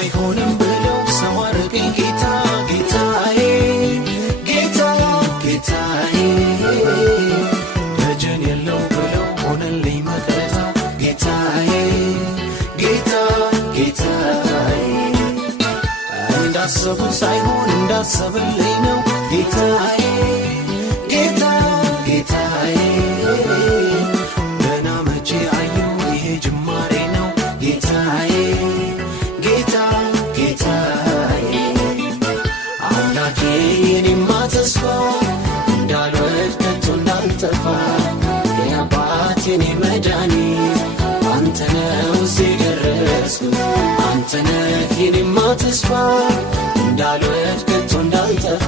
አይሆንም ብለው ሰው አረገኝ ጌታ ጌታዬ ጌታ ጌታዬ ደጀን የለው ብለው ሆነልኝ መከታ ጌታዬ ጌታ ጌታዬ እንዳሰቡት ሳይሆን እንዳሰበልኝ ነው ጌታዬ ጌታ ጌታዬ ገና መቼ አየሁ ይሄ ጅማሬ ነው ጌታዬ ጌታ ጌታዬ አምላኬ የኔማ ተስፋ እንዳልወድቅ ከቶ እንዳልጠፋ የአባት የኔ መድኃኒት አንተ ነው እዚህ ደረስኩ አንተ ነህ የኔማ ተስፋ እንዳልወድቅ ከቶ እንዳልጠፋ